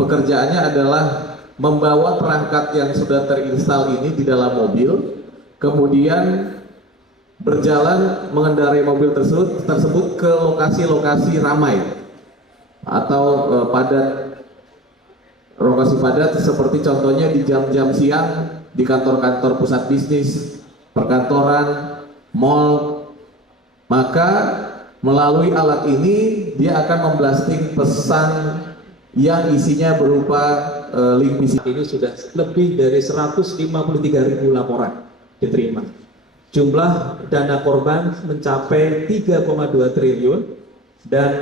pekerjaannya adalah membawa perangkat yang sudah terinstal ini di dalam mobil, kemudian berjalan mengendarai mobil tersebut ke lokasi-lokasi ramai atau padat, lokasi padat seperti contohnya di jam-jam siang di kantor-kantor pusat bisnis, perkantoran, mal. Maka melalui alat ini dia akan memblasting pesan yang isinya berupa link phishing. Ini sudah lebih dari 153.000 laporan diterima. Jumlah dana korban mencapai 3,2 triliun dan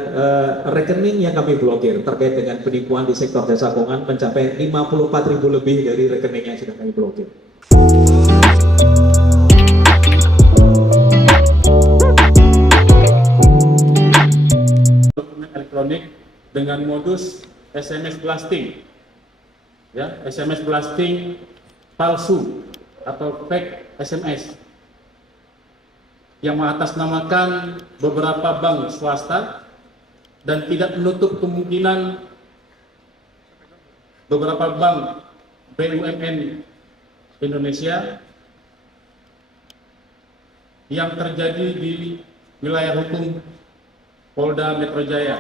rekening yang kami blokir terkait dengan penipuan di sektor jasa keuangan mencapai 54.000 lebih dari rekening yang sudah kami blokir. Dokumen elektronik dengan modus SMS blasting, ya, SMS blasting palsu atau fake SMS yang mengatasnamakan beberapa bank swasta dan tidak menutup kemungkinan beberapa bank BUMN Indonesia yang terjadi di wilayah hukum Polda Metro Jaya.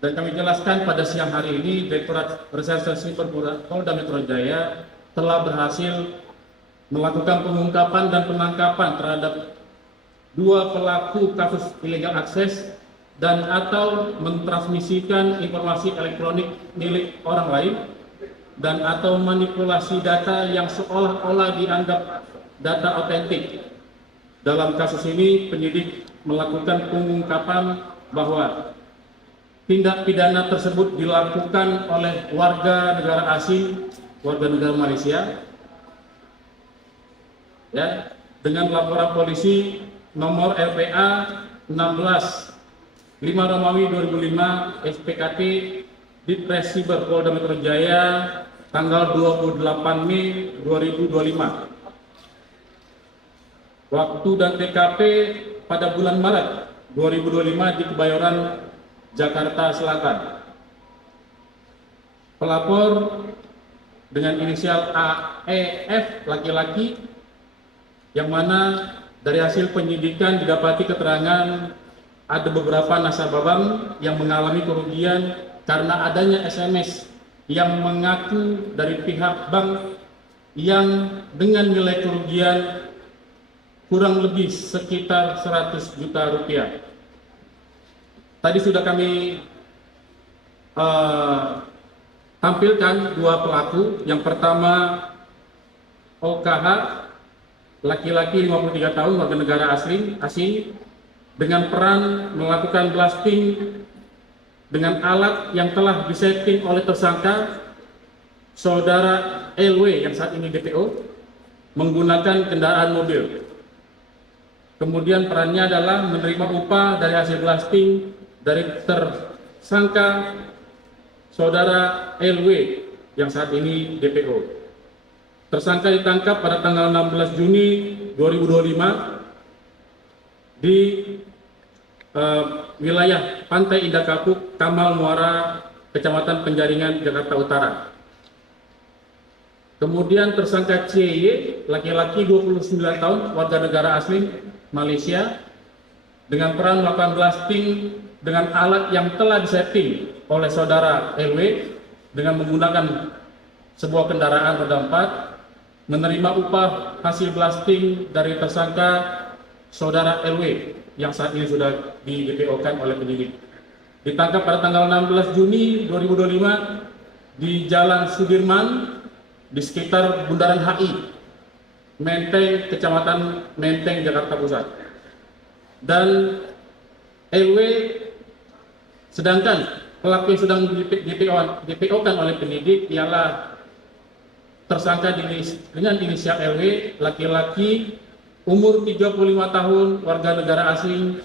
Dan kami jelaskan pada siang hari ini Direktorat Reserse Siber Polda Metro Jaya telah berhasil melakukan pengungkapan dan penangkapan terhadap 2 pelaku kasus illegal akses dan atau mentransmisikan informasi elektronik milik orang lain dan atau manipulasi data yang seolah-olah dianggap data otentik. Dalam kasus ini penyidik melakukan pengungkapan bahwa tindak pidana tersebut dilakukan oleh warga negara asing, warga negara Malaysia, ya, dengan laporan polisi nomor LPA 16 5 Romawi 2005 SPKT Ditres Siber Polda Metro Jaya tanggal 28 Mei 2025. Waktu dan TKP pada bulan Maret 2025 di Kebayoran, Jakarta Selatan. Pelapor dengan inisial AEF laki-laki, yang mana dari hasil penyidikan didapati keterangan ada beberapa nasabah bank yang mengalami kerugian karena adanya SMS yang mengaku dari pihak bank yang dengan nilai kerugian kurang lebih sekitar 100 juta rupiah. Tadi sudah kami tampilkan 2 pelaku. Yang pertama OKH, laki-laki 53 tahun, warga negara asing dengan peran melakukan blasting dengan alat yang telah disetting oleh tersangka saudara LW yang saat ini DPO menggunakan kendaraan mobil. Kemudian perannya adalah menerima upah dari hasil blasting dari tersangka saudara LW yang saat ini DPO. Tersangka ditangkap pada tanggal 16 Juni 2025 di wilayah Pantai Indah Kapuk, Kamal Muara, Kecamatan Penjaringan, Jakarta Utara. Kemudian tersangka CY, laki-laki 29 tahun, warga negara asli Malaysia, dengan peran melakukan blasting dengan alat yang telah disetting oleh saudara LW dengan menggunakan sebuah kendaraan roda 4, menerima upah hasil blasting dari tersangka saudara LW yang saat ini sudah di DPO-kan oleh penyidik. Ditangkap pada tanggal 16 Juni 2025 di Jalan Sudirman di sekitar Bundaran HI, Menteng, Kecamatan Menteng, Jakarta Pusat. Dan LW, sedangkan pelaku yang sedang DPO-kan oleh penyidik ialah tersangka dengan inisial LW, laki-laki, umur 35 tahun, warga negara asing,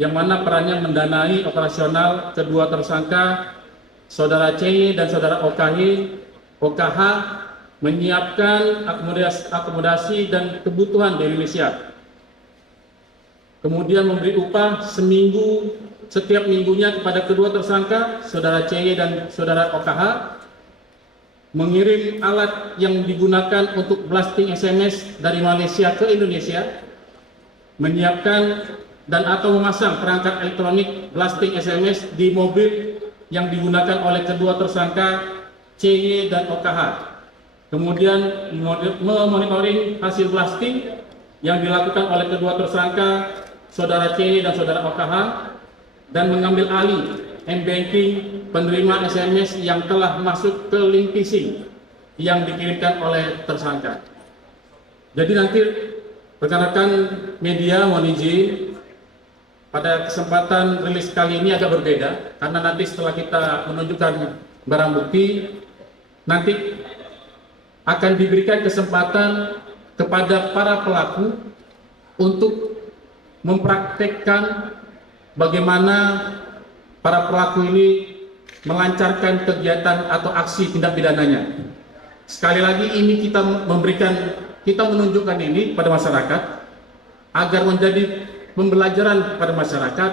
yang mana perannya mendanai operasional kedua tersangka, saudara CY dan saudara OKH, menyiapkan akomodasi dan kebutuhan di Indonesia. Kemudian memberi upah seminggu setiap minggunya kepada kedua tersangka, saudara CY dan saudara OKH, mengirim alat yang digunakan untuk blasting SMS dari Malaysia ke Indonesia, menyiapkan dan atau memasang perangkat elektronik blasting SMS di mobil yang digunakan oleh kedua tersangka CY dan OKH. Kemudian memonitoring hasil blasting yang dilakukan oleh kedua tersangka saudara CY dan saudara OKH dan mengambil alih m-banking penerima SMS yang telah masuk ke link phishing yang dikirimkan oleh tersangka. Jadi nanti rekan-rekan media mohon izin, pada kesempatan rilis kali ini agak berbeda karena nanti setelah kita menunjukkan barang bukti, nanti akan diberikan kesempatan kepada para pelaku untuk mempraktekkan bagaimana para pelaku ini melancarkan kegiatan atau aksi tindak pidananya. Sekali lagi ini kita menunjukkan ini pada masyarakat agar menjadi pembelajaran pada masyarakat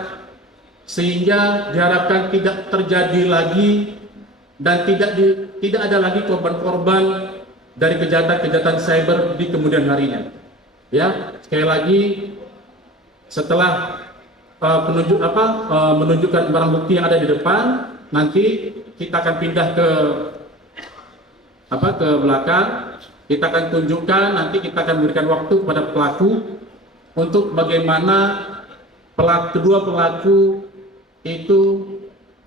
sehingga diharapkan tidak terjadi lagi dan tidak ada lagi korban-korban dari kejahatan-kejahatan cyber di kemudian harinya. Ya, sekali lagi setelah menunjukkan barang bukti yang ada di depan, nanti kita akan pindah ke belakang. Kita akan tunjukkan, nanti kita akan berikan waktu kepada pelaku untuk bagaimana kedua pelaku itu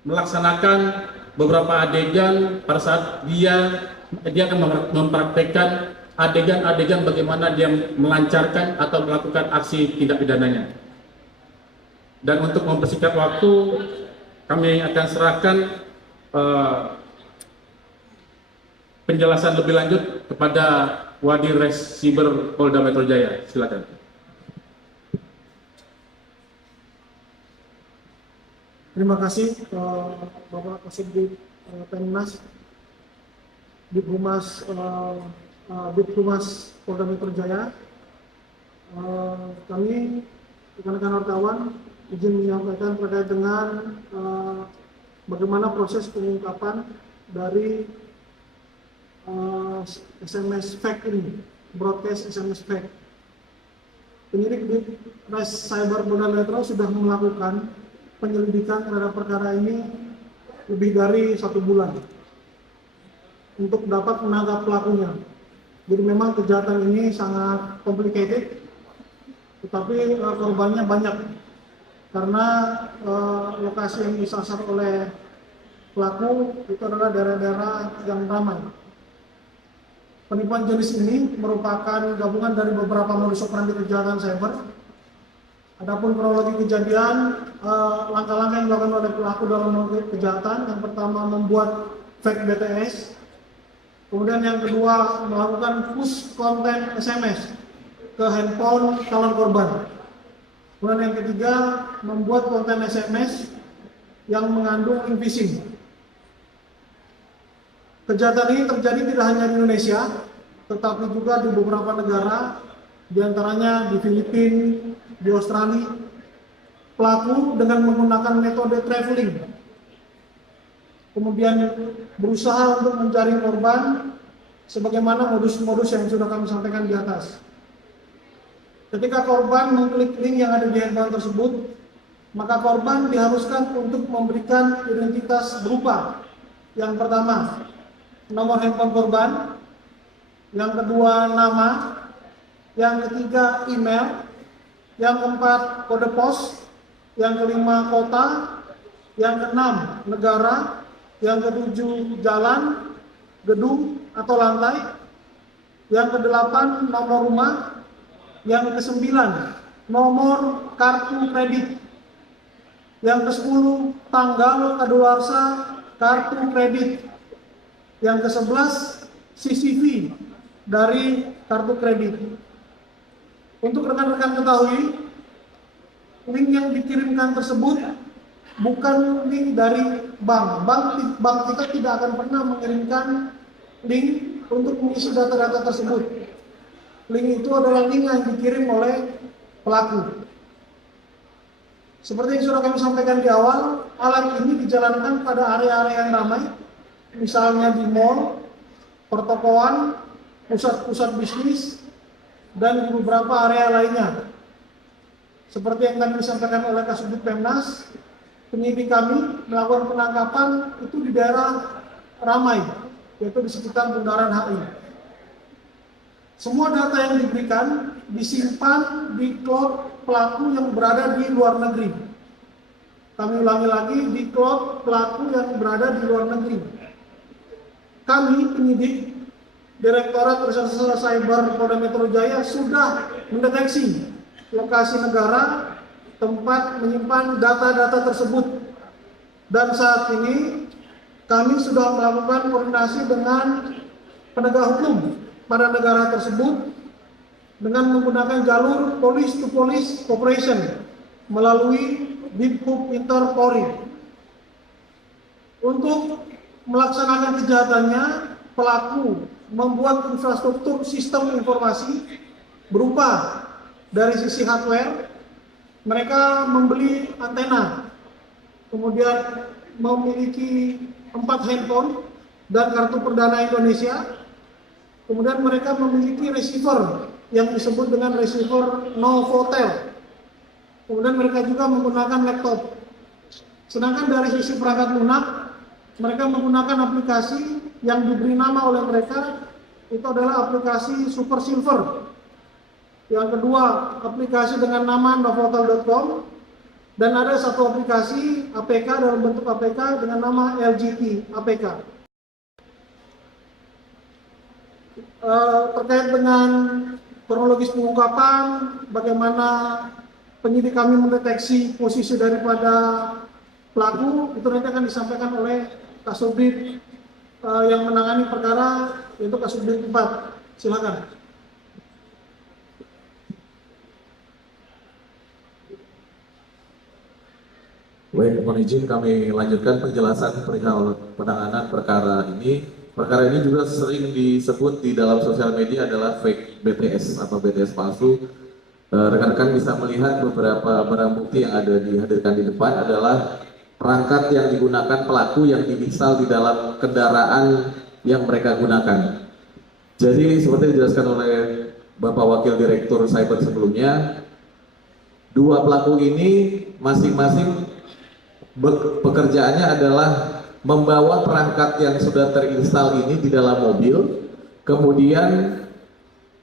melaksanakan beberapa adegan pada saat dia akan mempraktekkan adegan-adegan bagaimana dia melancarkan atau melakukan aksi tindak pidananya. Dan untuk mempersingkat waktu, kami akan serahkan penjelasan lebih lanjut kepada Wadir Res Siber Polda Metro Jaya. Silakan. Terima kasih Bapak Kasubdit Penmas, Dithumas Polda Metro Jaya. Kami rekan-rekan wartawan izin menyampaikan terkait dengan bagaimana proses pengungkapan dari SMS fake ini, broadcast SMS fake. Penyidik di Res Cyber Polda Metro sudah melakukan penyelidikan terhadap perkara ini lebih dari 1 bulan untuk dapat menangkap pelakunya. Jadi memang kejahatan ini sangat complicated, tetapi korbannya banyak karena lokasi yang disasar oleh pelaku itu adalah daerah-daerah yang ramai. Penipuan jenis ini merupakan gabungan dari beberapa modus operandi kejahatan cyber. Adapun kronologi kejadian, langkah-langkah yang dilakukan oleh pelaku dalam melakukan kejahatan, yang pertama membuat fake BTS, kemudian yang kedua melakukan push konten SMS ke handphone calon korban. Kemudian yang ketiga membuat konten SMS yang mengandung link phishing. Kejahatan ini terjadi tidak hanya di Indonesia, tetapi juga di beberapa negara, diantaranya di Filipina, di Australia. Pelaku dengan menggunakan metode traveling, kemudian berusaha untuk mencari korban sebagaimana modus-modus yang sudah kami sampaikan di atas. Ketika korban mengklik link yang ada di handphone tersebut, maka korban diharuskan untuk memberikan identitas berupa yang pertama, nomor handphone korban, yang kedua nama, yang ketiga email, yang keempat kode pos, yang kelima kota, yang keenam negara, yang ketujuh jalan, gedung atau lantai, yang kedelapan nomor rumah, yang kesembilan nomor kartu kredit, yang kesepuluh tanggal kadaluarsa kartu kredit, yang ke-11 CCV dari kartu kredit. Untuk rekan-rekan ketahui, link yang dikirimkan tersebut bukan link dari bank. Bank kita tidak akan pernah mengirimkan link untuk mengisi data-data tersebut. Link itu adalah link yang dikirim oleh pelaku. Seperti yang sudah kami sampaikan di awal, alat ini dijalankan pada area-area yang ramai, misalnya di mal, pertokoan, pusat-pusat bisnis, dan di beberapa area lainnya. Seperti yang tadi disampaikan oleh Kasubdit Pemnas, penyidik kami melakukan penangkapan itu di daerah ramai, yaitu di sekitar Bundaran HI. Semua data yang diberikan disimpan di cloud pelaku yang berada di luar negeri. Kami ulangi lagi, di cloud pelaku yang berada di luar negeri. Kami, penyidik Direktorat Reserse Cyber Polda Metro Jaya sudah mendeteksi lokasi negara tempat menyimpan data-data tersebut. Dan saat ini kami sudah melakukan koordinasi dengan penegak hukum pada negara tersebut dengan menggunakan jalur police to police cooperation melalui Diphub Interpolri. Untuk melaksanakan kejahatannya, pelaku membuat infrastruktur sistem informasi berupa dari sisi hardware, mereka membeli antena, kemudian memiliki 4 handphone dan kartu perdana Indonesia. Kemudian mereka memiliki receiver yang disebut dengan receiver Novotel. Kemudian mereka juga menggunakan laptop. Sedangkan dari sisi perangkat lunak, mereka menggunakan aplikasi yang diberi nama oleh mereka, itu adalah aplikasi Super Silver. Yang kedua, aplikasi dengan nama novotel.com, dan ada satu aplikasi APK dalam bentuk APK dengan nama LGT APK. Terkait dengan kronologis pengungkapan, bagaimana penyidik kami mendeteksi posisi daripada pelaku, itu nanti akan disampaikan oleh Kasubdit yang menangani perkara, yaitu Kasubdit 4. Silakan. Baik, mohon izin kami lanjutkan penjelasan perihal penanganan perkara ini. Perkara ini juga sering disebut di dalam sosial media adalah fake BTS atau BTS palsu. Rekan-rekan bisa melihat beberapa barang bukti yang ada dihadirkan di depan adalah perangkat yang digunakan pelaku yang diinstal di dalam kendaraan yang mereka gunakan. Jadi seperti dijelaskan oleh Bapak Wakil Direktur Cyber sebelumnya, dua pelaku ini masing-masing pekerjaannya adalah membawa perangkat yang sudah terinstal ini di dalam mobil, kemudian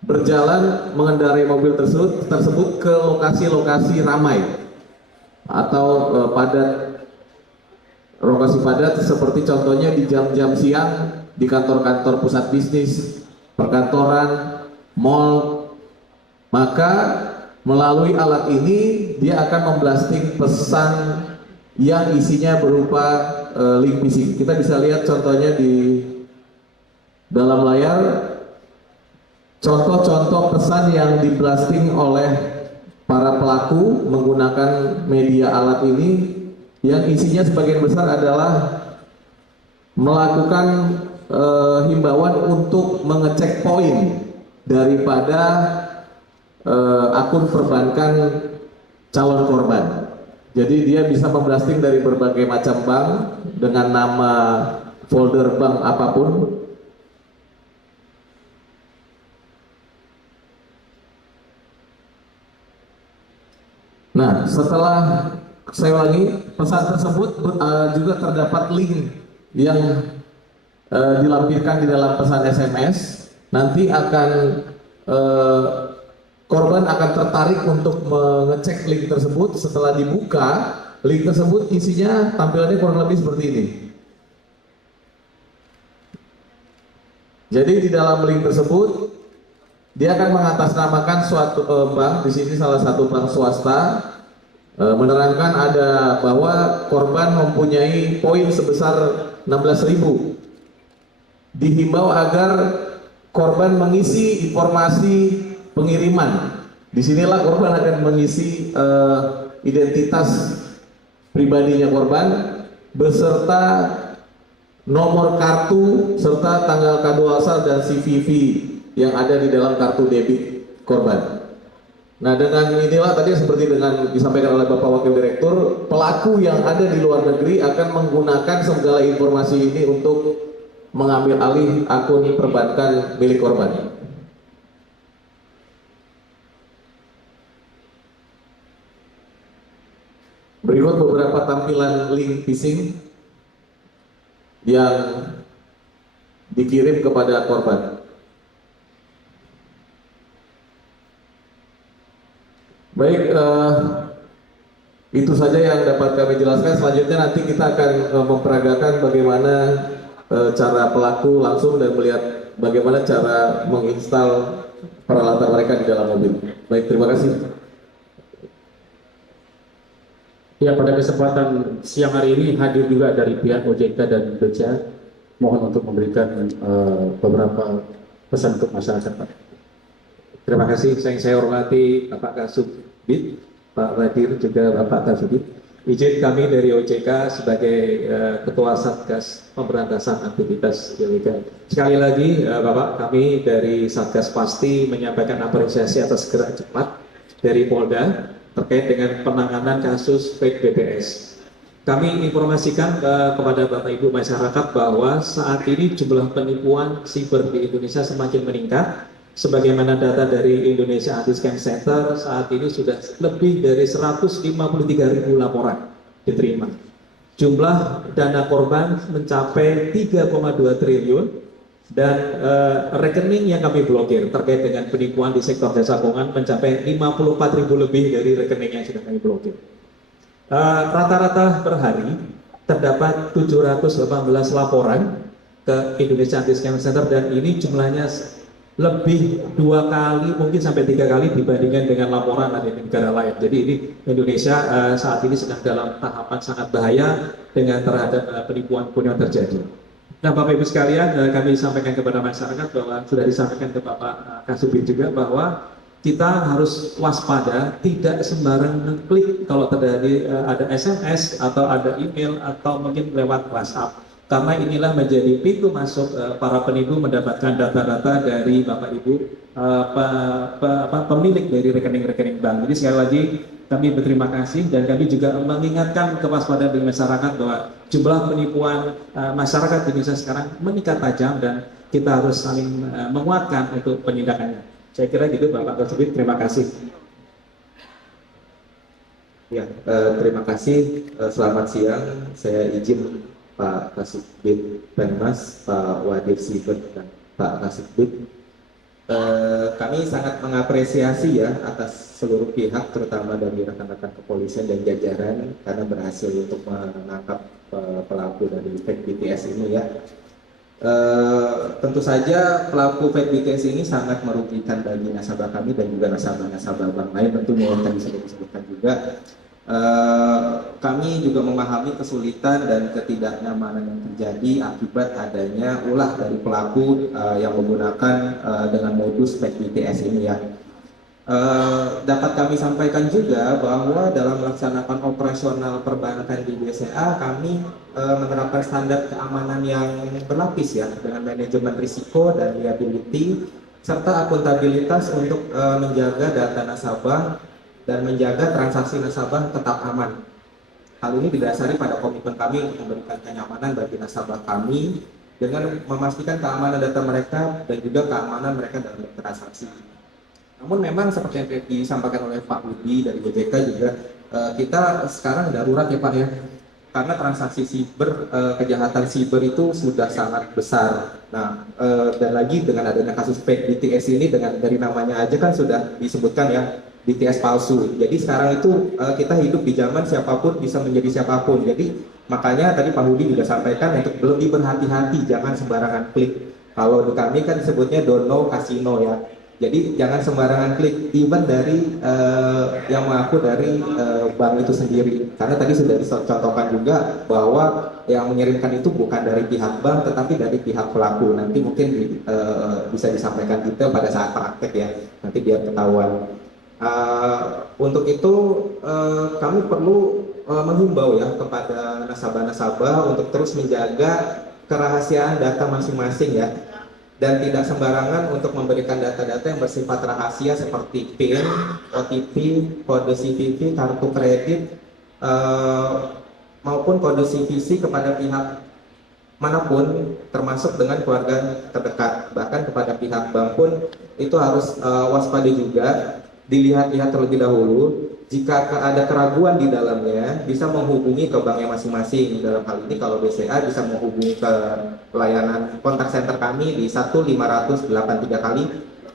berjalan mengendarai mobil tersebut ke lokasi-lokasi ramai atau padat, lokasi padat seperti contohnya di jam-jam siang di kantor-kantor pusat bisnis, perkantoran, mal. Maka melalui alat ini dia akan memblasting pesan yang isinya berupa link phishing. Kita bisa lihat contohnya di dalam layar, contoh-contoh pesan yang diblasting oleh para pelaku menggunakan media alat ini, yang isinya sebagian besar adalah melakukan himbauan untuk mengecek poin daripada akun perbankan calon korban. Jadi dia bisa memblasting dari berbagai macam bank dengan nama folder bank apapun. Nah, setelah saya ulangi, pesan tersebut juga terdapat link yang dilampirkan di dalam pesan SMS. Nanti akan korban akan tertarik untuk mengecek link tersebut. Setelah dibuka, link tersebut isinya tampilannya kurang lebih seperti ini. Jadi di dalam link tersebut dia akan mengatasnamakan suatu bank, di sini salah satu bank swasta, menerangkan ada bahwa korban mempunyai poin sebesar 16.000. Dihimbau agar korban mengisi informasi pengiriman. Disinilah korban akan mengisi identitas pribadinya korban beserta nomor kartu serta tanggal kadaluarsa dan CVV yang ada di dalam kartu debit korban. Nah, dengan inilah tadi seperti dengan disampaikan oleh Bapak Wakil Direktur, pelaku yang ada di luar negeri akan menggunakan segala informasi ini untuk mengambil alih akun perbankan milik korban. Berikut beberapa tampilan link phishing yang dikirim kepada korban. Baik, itu saja yang dapat kami jelaskan. Selanjutnya nanti kita akan memperagakan bagaimana cara pelaku langsung dan melihat bagaimana cara menginstal peralatan mereka di dalam mobil. Baik, terima kasih. Ya, pada kesempatan siang hari ini hadir juga dari pihak OJK dan BCA. Mohon untuk memberikan beberapa pesan untuk masyarakat, Pak. Terima kasih. Saya hormati Bapak Kasubdit, Pak Wadir, juga Bapak Kasubdit. Izin kami dari OJK sebagai Ketua Satgas Pemberantasan Aktivitas Ilegal. Sekali lagi, Bapak, kami dari Satgas pasti menyampaikan apresiasi atas gerak cepat dari Polda terkait dengan penanganan kasus fake BTS. Kami informasikan kepada Bapak Ibu masyarakat bahwa saat ini jumlah penipuan siber di Indonesia semakin meningkat. Sebagaimana data dari Indonesia Anti-Scam Center, saat ini sudah lebih dari 153.000 laporan diterima. Jumlah dana korban mencapai 3,2 triliun dan rekening yang kami blokir terkait dengan penipuan di sektor jasa keuangan mencapai 54.000 lebih dari rekening yang sudah kami blokir. Rata-rata per hari terdapat 718 laporan ke Indonesia Anti-Scam Center dan ini jumlahnya lebih 2 kali, mungkin sampai 3 kali dibandingkan dengan laporan dari negara lain. Jadi ini Indonesia saat ini sedang dalam tahapan sangat bahaya dengan terhadap penipuan yang terjadi. Nah, Bapak Ibu sekalian, kami sampaikan kepada masyarakat bahwa sudah disampaikan ke Bapak Kasubdit juga bahwa kita harus waspada, tidak sembarang klik kalau terjadi ada SMS atau ada email atau mungkin lewat WhatsApp. Karena inilah menjadi pintu masuk para penipu mendapatkan data-data dari Bapak Ibu pemilik dari rekening-rekening bank. Jadi sekali lagi kami berterima kasih dan kami juga mengingatkan kewaspadaan dari masyarakat bahwa jumlah penipuan masyarakat di Indonesia sekarang meningkat tajam dan kita harus saling menguatkan untuk penindakannya. Saya kira gitu Bapak Kasubdit, terima kasih. Ya, terima kasih. Selamat siang. Saya izin Pak Kasubdit Penmas, Pak Wadir Siber, dan Pak Kasubdit. Kami sangat mengapresiasi ya atas seluruh pihak, terutama dari rekan-rekan kepolisian dan jajaran karena berhasil untuk menangkap pelaku dari fake BTS ini ya. Tentu saja pelaku fake BTS ini sangat merugikan bagi nasabah kami dan juga nasabah-nasabah bank lain tentunya yang tadi sudah disebutkan juga. Kami juga memahami kesulitan dan ketidaknyamanan yang terjadi akibat adanya ulah dari pelaku yang menggunakan dengan modus fake BTS ini ya. Dapat kami sampaikan juga bahwa dalam melaksanakan operasional perbankan di BCA kami menerapkan standar keamanan yang berlapis ya dengan manajemen risiko dan liability serta akuntabilitas untuk menjaga data nasabah dan menjaga transaksi nasabah tetap aman. Hal ini didasari pada komitmen kami untuk memberikan kenyamanan bagi nasabah kami dengan memastikan keamanan data mereka dan juga keamanan mereka dalam bertransaksi. Namun memang seperti yang disampaikan oleh Pak Budi dari OJK juga, kita sekarang darurat ya Pak ya, karena transaksi siber, kejahatan siber itu sudah sangat besar. Nah, dan lagi dengan adanya kasus fake BTS ini, dengan dari namanya aja kan sudah disebutkan ya, BTS palsu. Jadi sekarang itu kita hidup di zaman siapapun bisa menjadi siapapun. Jadi makanya tadi Pak Budi juga sampaikan untuk lebih berhati-hati, jangan sembarangan klik. Kalau di kami kan disebutnya don't know casino ya. Jadi jangan sembarangan klik, even dari yang mengaku dari bank itu sendiri. Karena tadi sudah dicontohkan juga bahwa yang mengirimkan itu bukan dari pihak bank, tetapi dari pihak pelaku. Nanti mungkin bisa disampaikan detail pada saat praktek ya, nanti biar ketahuan. Untuk itu kami perlu menghimbau ya kepada nasabah-nasabah untuk terus menjaga kerahasiaan data masing-masing ya. dan tidak sembarangan untuk memberikan data-data yang bersifat rahasia seperti PIN, OTP, kode CVV, kartu kredit, maupun kode CVC kepada pihak manapun, termasuk dengan keluarga terdekat. Bahkan kepada pihak bank pun itu harus waspada juga, dilihat-lihat terlebih dahulu. Jika ada keraguan di dalamnya, bisa menghubungi ke banknya masing-masing. Dalam hal ini kalau BCA bisa menghubungi ke layanan kontak center kami di 1-500-83 kali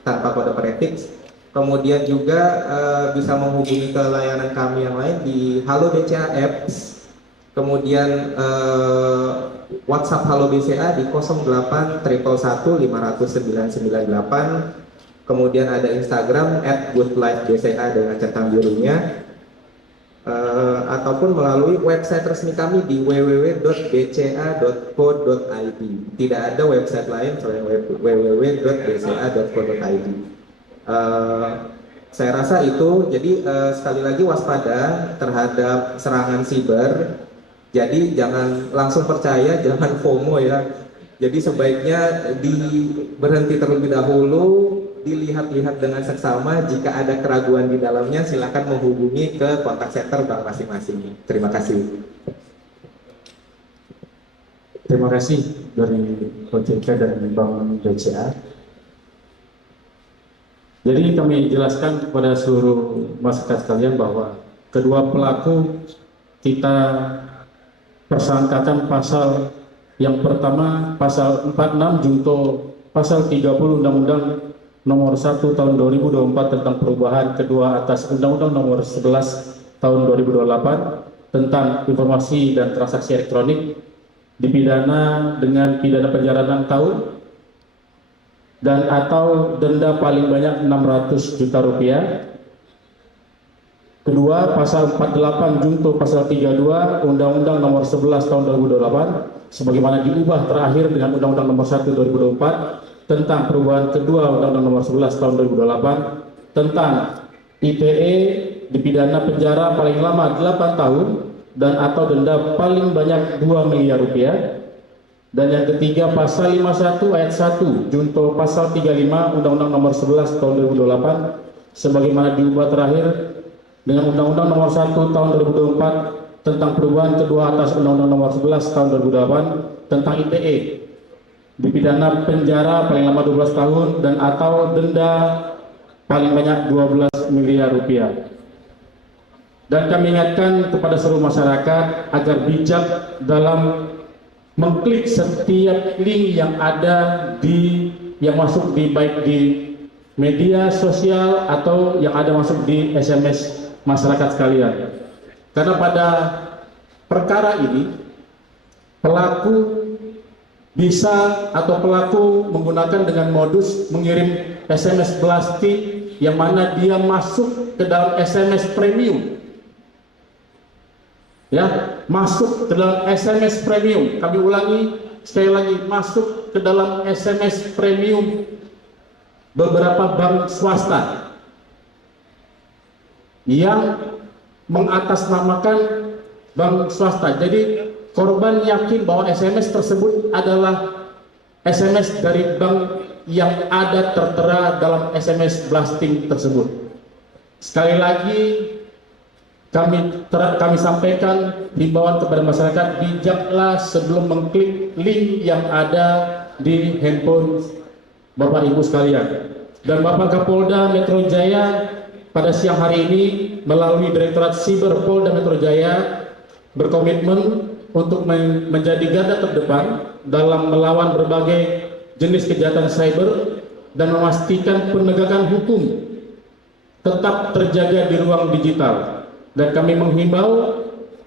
tanpa kode prefix. Kemudian juga bisa menghubungi ke layanan kami yang lain di Halo BCA Apps. Kemudian WhatsApp Halo BCA di 08-111-500-998. Kemudian ada Instagram @goodlifebca dengan centang birunya, ataupun melalui website resmi kami di www.bca.co.id. Tidak ada website lain selain www.bca.co.id. Saya rasa itu. Jadi sekali lagi waspada terhadap serangan siber. Jadi jangan langsung percaya, jangan FOMO ya. Jadi sebaiknya berhenti terlebih dahulu, dilihat-lihat dengan seksama. Jika ada keraguan di dalamnya, silakan menghubungi ke kontak center bank masing-masing. Terima kasih. Terima kasih dari OJK dan Bank BCA. Jadi kami jelaskan kepada seluruh masyarakat sekalian bahwa kedua pelaku kita persangkakan pasal yang pertama pasal 46 junto pasal 30 Undang-Undang Nomor 1 Tahun 2024 tentang perubahan kedua atas Undang-Undang Nomor 11 Tahun 2028 tentang informasi dan transaksi elektronik, dipidana dengan pidana penjara 6 tahun dan atau denda paling banyak 600 juta rupiah. Kedua, pasal 48 junto pasal 32 Undang-Undang Nomor 11 Tahun 2028 sebagaimana diubah terakhir dengan Undang-Undang Nomor 1 2024 tentang perubahan kedua Undang-Undang Nomor 11 Tahun 2028 tentang ITE, dipidana penjara paling lama 8 tahun dan atau denda paling banyak 2 miliar rupiah. Dan yang ketiga, pasal 51 ayat 1 junto pasal 35 Undang-Undang Nomor 11 Tahun 2028 sebagaimana diubah terakhir dengan Undang-Undang Nomor 1 Tahun 2024 tentang perubahan kedua atas Undang-Undang Nomor 11 Tahun 2008 tentang ITE, dipidana penjara paling lama 12 tahun dan atau denda paling banyak 12 miliar rupiah. Dan kami ingatkan kepada seluruh masyarakat agar bijak dalam mengklik setiap link yang ada yang masuk baik di media sosial atau yang ada masuk di SMS masyarakat sekalian. Karena pada perkara ini pelaku bisa atau pelaku menggunakan dengan modus mengirim SMS blasting yang mana dia masuk ke dalam SMS premium. Ya, masuk ke dalam SMS premium. Kami ulangi sekali lagi, masuk ke dalam SMS premium beberapa bank swasta yang mengatasnamakan bank swasta. Jadi korban yakin bahwa SMS tersebut adalah SMS dari bank yang ada tertera dalam SMS blasting tersebut. Sekali lagi kami sampaikan himbauan kepada masyarakat, bijaklah sebelum mengklik link yang ada di handphone Bapak Ibu sekalian. Dan Bapak Kapolda Metro Jaya pada siang hari ini melalui Direktorat Siber Polda Metro Jaya berkomitmen untuk menjadi garda terdepan dalam melawan berbagai jenis kejahatan cyber dan memastikan penegakan hukum tetap terjaga di ruang digital. Dan kami menghimbau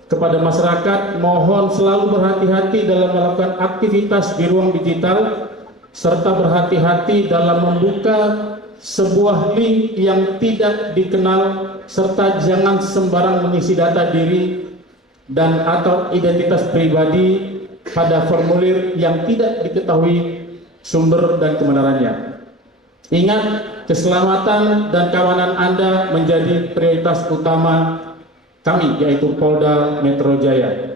kepada masyarakat mohon selalu berhati-hati dalam melakukan aktivitas di ruang digital serta berhati-hati dalam membuka sebuah link yang tidak dikenal serta jangan sembarang mengisi data diri dan atau identitas pribadi pada formulir yang tidak diketahui sumber dan kebenarannya. Ingat, keselamatan dan keamanan Anda menjadi prioritas utama kami, yaitu Polda Metro Jaya.